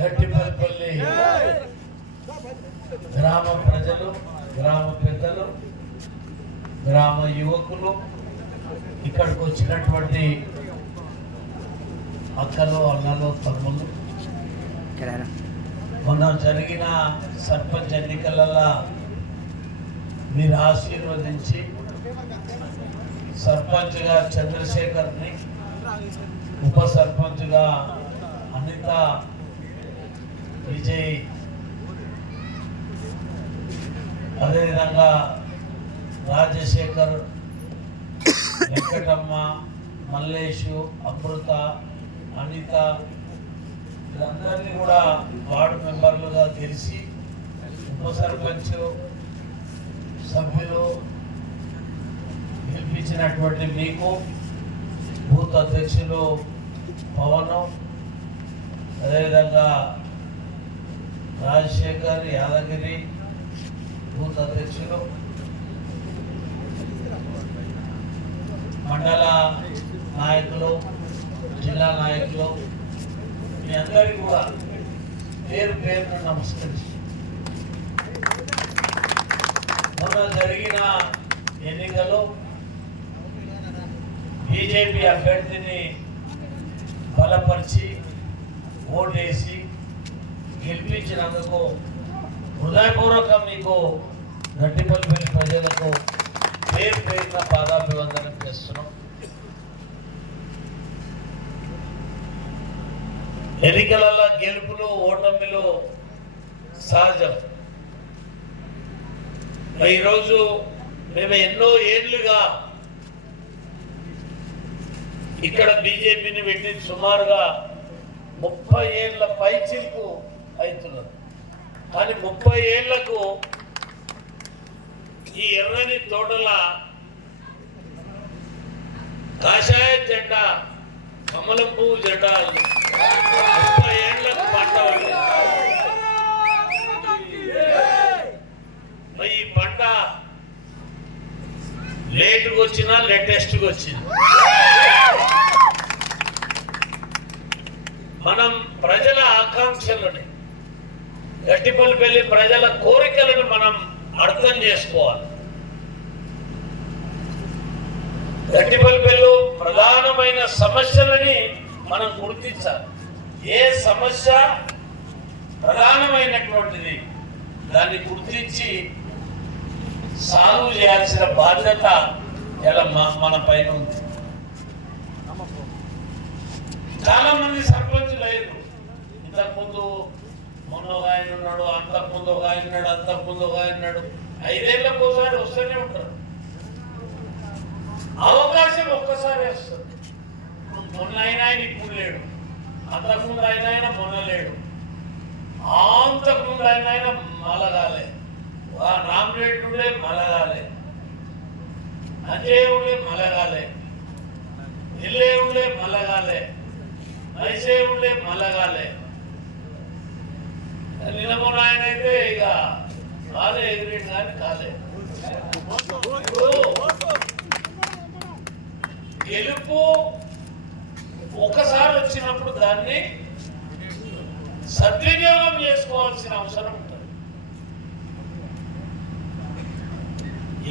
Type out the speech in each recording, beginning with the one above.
గట్టిపల్లి గ్రామ ప్రజలు, గ్రామ పెద్దలు, గ్రామ యువకులు, ఇక్కడికి వచ్చినటువంటి అక్కలు, అన్నలు, తమ్ముళ్ళు, మొన్న జరిగిన సర్పంచ్ ఎన్నికలలో మీరు ఆశీర్వదించి సర్పంచ్గా చంద్రశేఖర్ని, ఉప సర్పంచ్గా అనిత, విజయ్, అదేవిధంగా రాజశేఖర్, వెంకటమ్మ, మల్లేషు, అమృత, అనిత, వీళ్ళందరినీ కూడా వార్డు మెంబర్లుగా గెలిచి ఉప సర్పంచ్ సభ్యులు గెలిపించినటువంటి మీకు, బూత్ అధ్యక్షులు పవన్, అదేవిధంగా రాజశేఖర్, యాదగిరి బూత్ అధ్యక్షులు, మండల నాయకులు, జిల్లా నాయకులు, మీ అందరికీ కూడా పేరు పేరును నమస్కరిస్తూ, మొన్న జరిగిన ఎన్నికలో బీజేపీ అభ్యర్థిని బలపరిచి ఓటేసి గెలిపించినందుకు హృదయపూర్వక మీకు గట్టిపల్లి ప్రజలకు పేరు పేరున పాదాభివందనం చేస్తున్నాం. ఎన్నికలలో గెలుపులు ఓటమిలు సహజం. ఈరోజు మేము ఎన్నో ఏళ్లుగా ఇక్కడ బీజేపీని పెట్టి సుమారుగా 30 ఏళ్ల పైచిల్కు అవుతున్నారు. కానీ 30 ఏళ్లకు ఈ ఎర్రని తోటల కాషాయ జెండా, కమలం పువ్వు జెండా 30 ఏళ్లకు పంట ఈ పంట లేటుగా వచ్చినా లేటెస్ట్గా వచ్చింది. మనం ప్రజల ఆకాంక్షలని, గట్టిపల్లి ప్రజల కోరికలను మనం అర్థం చేసుకోవాలి. గట్టిపల్లిలో ప్రధానమైన సమస్యలని మనం గుర్తించాలి. ఏ సమస్య ప్రధానమైనటువంటిది దాన్ని గుర్తించి సాల్వ్ చేయాల్సిన బాధ్యత ఇలా మన పైన ఉంది. చాలా మంది సర్పంచులు అయ్యారు. ఇంతకుముందు మొన్న ఒక ఆయన ఉన్నాడు, అంతకుముందు ఒక ఆయన ఉన్నాడు, అంతకుముందు ఒక ఆయన ఉన్నాడు. 5 ఏళ్ళకు ఒకసారి వస్తూనే ఉంటారు. అవకాశం ఒక్కసారి వస్తుంది. మొన్న అయినా ఆయన ఇప్పుడు లేడు, అంతకుముందు ఆయన మొన్న లేడు, అంతకుముందు ఆయన మలగాలే, రామరెడ్డి ఉండే మలగాలే, అంజయ్ ఉండే మలగాలే, ఇల్లే ఉండే మలగాలే, ఐసే ఉండే మలగాలే. నిలబొన్న ఆయన అయితే ఇక కాలే ఎగిరేడు కానీ కాలే. గెలుపు ఒకసారి వచ్చినప్పుడు దాన్ని సద్వినియోగం చేసుకోవాల్సిన అవసరం ఉంటుంది.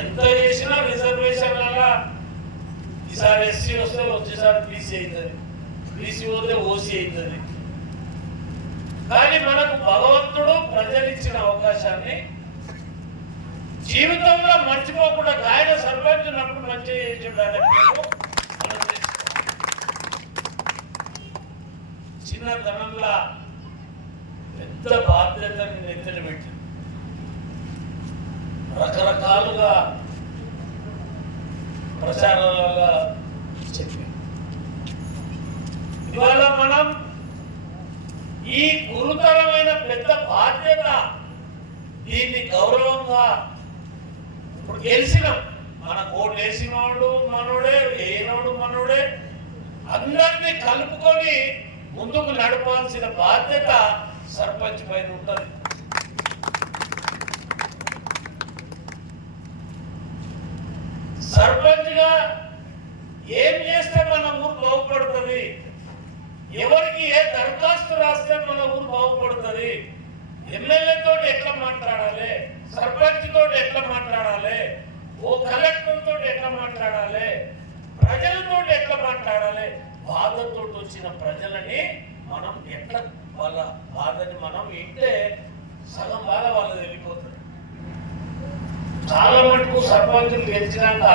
ఎంత చేసినా రిజర్వేషన్ వల్ల ఈసారి ఎస్సీ వస్తే వచ్చేసారి బీసీ అవుతుంది, బీసీ పోతే ఓసీ అవుతుంది. కానీ మనకు భగవంతుడు ప్రజలు ఇచ్చిన అవకాశాన్ని జీవితంలో మర్చిపోకుండా ఆయన సర్పంచ్ ఉన్నప్పుడు మంచిగా చేసి ఉండాలి. చిన్నతనంలో పెద్ద బాధ్యతని నెత్తిన పెట్టింది. రకరకాలుగా ప్రచారాలలో చెప్పి ఇవాళ మనం ఈ గురుతరమైన పెద్ద బాధ్యత దీన్ని గౌరవంగా ఇప్పుడు గెలిచినాం. మన కోట్ వేసినోడు మనోడే, వేయనోడు మనోడే, అందరినీ కలుపుకొని ముందుకు నడపాల్సిన బాధ్యత సర్పంచ్ పైన ఉంటుంది. సర్పంచ్ గా ఏం చేస్తే మన ఊరు బాగుపడుతుంది, ఎవరికి ఏ దరఖాస్తు ఎమ్మెల్యే తోటి ఎట్లా మాట్లాడాలి, సర్పంచ్ తోటి ఎట్లా మాట్లాడాలి, ఓ కలెక్టర్ తోటి ఎట్లా మాట్లాడాలి, ప్రజలతో ఎట్లా మాట్లాడాలి, బాధతో వచ్చిన ప్రజలని మనం ఎట్లా వాళ్ళ బాధని మనం ఇంటే సగం బాధ వాళ్ళు వెళ్ళిపోతారు. చాలా మటుకు సర్పంచులు గెలిచినాక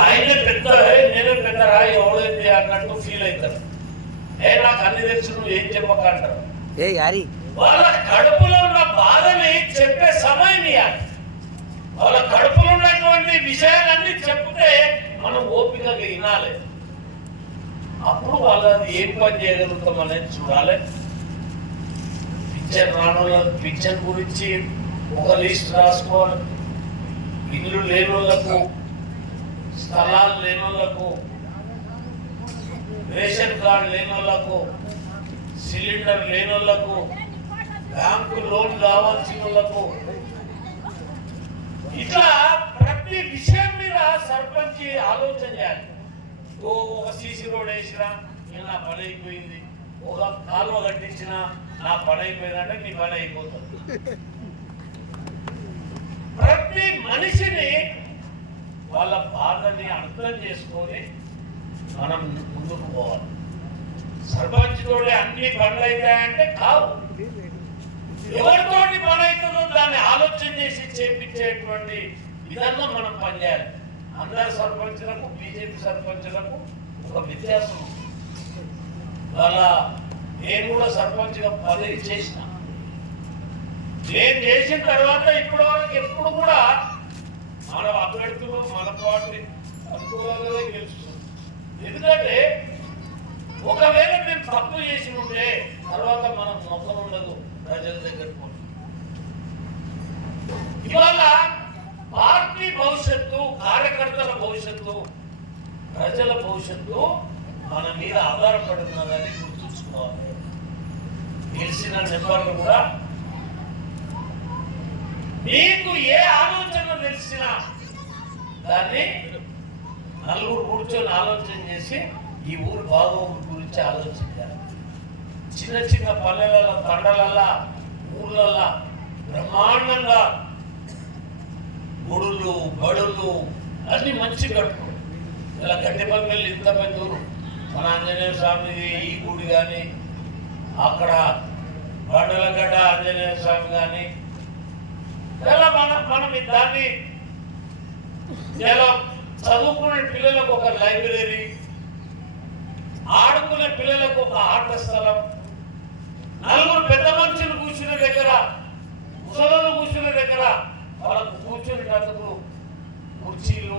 ఆయనే పెద్ద నేనే పెద్దరా ఎవడైంది అన్నట్టు ఫీల్ అవుతారు. నాకు అన్ని తెలుసు నువ్వు ఏం చెప్పక అంటారు. వాళ్ళ కడుపులో ఉన్న బాధని చెప్పే సమయం ఇవ్వాలి. వాళ్ళ కడుపులో ఉన్నటువంటి విషయాలన్నీ చెప్తే మనం ఓపికగా వినాలి. అప్పుడు వాళ్ళది ఏం పని చేయగలుగుతాం అనేది చూడాలి. పింఛన్ రానుల పింఛన్ గురించి ఒక లిస్ట్ రాసుకోవాలి. ఇల్లు లేని వాళ్ళకు, స్థలాలు లేని వాళ్ళకు, రేషన్ కార్డు లేని వాళ్ళకు, సిలిండర్ లేని వాళ్ళకు, బ్యాంకు లోన్ కావాల్సిన వాళ్ళకు, ఇట్లా ప్రతి విషయం మీద సర్పంచ్ ఆలోచన చేయాలి. ఒక సీసీ రోడ్ వేసినా నా పని అయిపోయింది, ఒక కాలువ కట్టించినా నా పని అయిపోయిందంటే నీ పని అయిపోతుంది. ప్రతి మనిషిని వాళ్ళ బాధని అర్థం చేసుకొని మనం ముందుకు పోవాలి. సర్పంచ్ తోటి అన్ని పనులు అవుతాయంటే కావు. ఎవరితోటి పని అవుతుందో దాన్ని ఆలోచన చేసి చేపించేటువంటి విధంగా మనం పనిచేయాలి. అందరు సర్పంచులకు, బీజేపీ సర్పంచులకు ఒక వ్యత్యాసం. వాళ్ళ నేను కూడా సర్పంచ్గా పదవి చేసిన. నేను చేసిన తర్వాత ఇప్పటి వరకు ఎప్పుడు కూడా మన అభ్యర్థులు మన పార్టీ అనుకూలంగా గెలుస్తుంది. ఎందుకంటే ఒకవేళ మేము తప్పు చేసి ఉంటే తర్వాత మనకు మొత్తం ఉండదు ప్రజల దగ్గరకు. ఇవాళ పార్టీ భవిష్యత్తు, కార్యకర్తల భవిష్యత్తు, ప్రజల భవిష్యత్తు మన మీద ఆధారపడి ఉన్నదని గుర్తుంచుకోవాలి. గెలిచిన నెంబర్లు కూడా మీకు ఏ ఆలోచన తెలిసినా దాన్ని నలుగురు కూర్చొని ఆలోచన చేసి ఈ ఊరు బాగోగుల గురించి ఆలోచించాలి. చిన్న చిన్న పల్లెలలో, తండలల్లా, ఊర్లల్లా బ్రహ్మాండంగా గుడులు, బడులు అన్ని మంచి కట్టుకో. ఇలా గడ్డిపల్లి ఇంత పెద్ద ఊరు, మన ఆంజనేయ స్వామిది ఈ గుడి కానీ, అక్కడ బండలగడ్డ ఆంజనేయ స్వామి కానీ, ఇలా మనం దాన్ని ఇలా చదువుకునే పిల్లలకు ఒక లైబ్రరీ, ఆడుకునే పిల్లలకు ఒక ఆట స్థలం, నలుగురు పెద్ద మనుషులు కూర్చునే దగ్గర, ముసలు కూర్చునే దగ్గర వాళ్ళకు కూర్చునేటందుకు కుర్చీలు,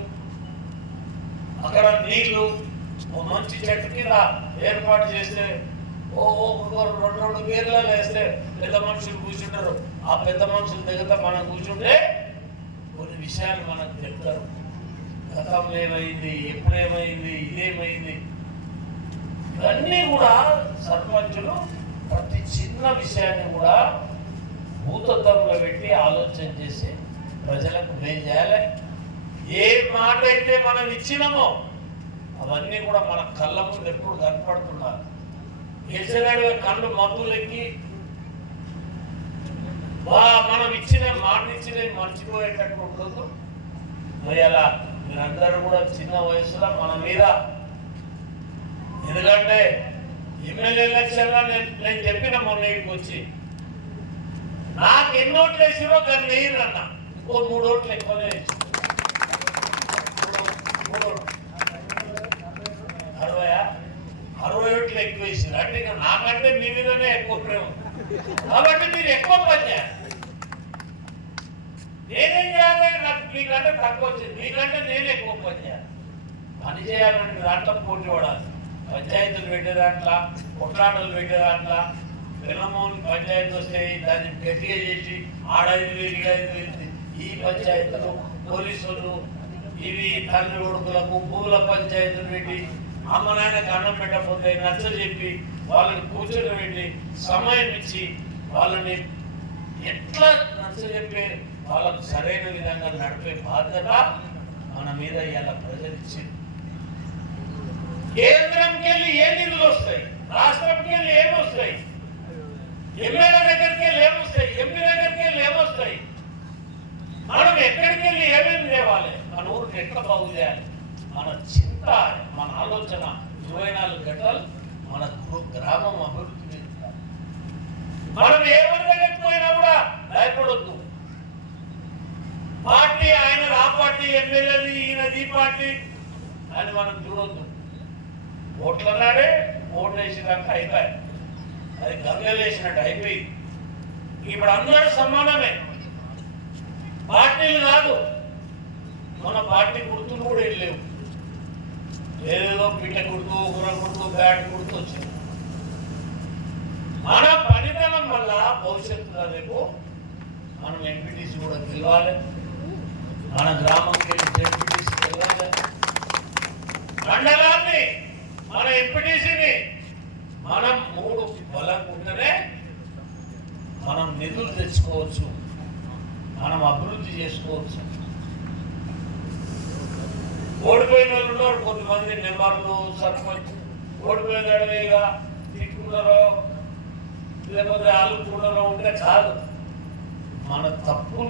అక్కడ నీళ్లు, మంచి చెట్టు కింద ఏర్పాటు చేస్తే రెండు గేర్లలో వేస్తే పెద్ద మనుషులు కూర్చుంటారు. ఆ పెద్ద మనుషుల దగ్గర మనం కూర్చుంటే కొన్ని విషయాలు మనకు చెప్తారు. గతంలో ఏమైంది, ఎప్పుడేమైంది, ఇదేమైంది, ఇవన్నీ కూడా సర్పంచులు ప్రతి చిన్న విషయాన్ని కూడా భూతత్వంలో పెట్టి ఆలోచన చేసి ప్రజలకు మేలు చేయాలి. ఏ మాట అయితే మనం ఇచ్చినామో అవన్నీ కూడా మన కళ్ళ ముందు ఎప్పుడు కనపడుతున్నారు. గెలిచినాడు కళ్ళు మబ్బులెక్కి మనం ఇచ్చిన మాట ఇచ్చిన మర్చిపోయేటట్టు ఉండదు. మరి అలా మీరందరూ కూడా చిన్న వయసులో మన మీద, ఎందుకంటే ఎమ్మెల్యే ఎలక్షన్లో నేను చెప్పిన మొన్న ఇంటికి వచ్చి నాకు ఎన్ని ఓట్లు వేసిరో దాన్ని వేయరన్న, ఇంకో 3 ఓట్లు ఎక్కువనే వేసి 60 ఓట్లు ఎక్కువ వేసారు. అంటే ఇక నాకంటే మీ మీదనే ఎక్కువ ప్రేమ. కాబట్టి మీరు ఎక్కువ పని చేయాలి. నేనేం చేయాలి, నాకు మీకంటే తక్కువ వచ్చింది, మీకంటే నేను ఎక్కువ పని చేయాలి. పని చేయాలంటే దాంట్లో పోటీ పడాలి. పంచాయతీలు పెట్టే దాంట్లో, కొట్లాటలు పెట్టే దాంట్లో, పిల్లమోని పంచాయతీ వస్తే దాన్ని గట్టిగా చేసి 5,000 ఈ పంచాయతీలు, పోలీసులు, ఇవి తల్లి కొడుకులకు భూముల పంచాయతీలు పెట్టి అమ్మ నాయనకు అన్నం పెట్టకపోతే నచ్చ చెప్పి వాళ్ళని కూర్చొని పెట్టి సమయం ఇచ్చి వాళ్ళని ఎట్లా నచ్చ చెప్పి వాళ్ళకు సరైన విధంగా నడిపే బాధ్యత మన మీద ఇలా ప్రజలు ఇచ్చింది. కేంద్రంకి వెళ్ళి ఏ నిధులు వస్తాయి, రాష్ట్రంకి వెళ్ళి ఏమి వస్తాయి, ఎమ్మెల్యే దగ్గరికి వెళ్ళి ఎంపీ దగ్గరికి వెళ్ళి ఏమొస్తాయి? మనం ఎక్కడికి వెళ్ళి ఏమేమి తేవాలి? మన ఊరికి ఎట్లా బాగు చేయాలి? మన చింత, మన ఆలోచన 24 గంటలు మన గ్రామం అభివృద్ధి మీద. మనం ఎవరి దగ్గరికి పోయినా కూడా భయపడొద్దు. పార్టీ ఆయన ఆ పార్టీ ఎమ్మెల్యేది ఈయనది ఈ పార్టీ అని మనం చూడొద్దు. ఓట్లన్నాడే ఓట్లు వేసినాక అయిపోయి, అది గంగలు వేసినట్టు అయిపోయింది. ఇప్పుడు అందరూ సమానమే, పార్టీలు కాదు. మన పార్టీ గుర్తులు కూడా లేవు, ఏదేదో పిట్ట గుర్తు, గుర్ర గుర్తు, బ్యాట్ గుర్తు వచ్చింది. మన పనితనం వల్ల భవిష్యత్తులో రేపు మనం ఎంపీటీసీ కూడా గెలవాలి, మన గ్రామంకి వెళ్ళి ఎంపీటీసీ గెలవాలి, మండలాన్ని మన ఎంపీటీసీని మనం 3 బలం ఉంటేనే మనం నిధులు తెచ్చుకోవచ్చు, మనం అభివృద్ధి చేసుకోవచ్చు. ఓడిపోయిన వాళ్ళు ఉన్నారు కొంతమంది, నెంబర్లు సర్పంచ్ ఓడిపోయినాడు ఇక తిట్టుకుంటారో లేకపోతే వాళ్ళు కూడా ఉంటే కాదు. మన తప్పులు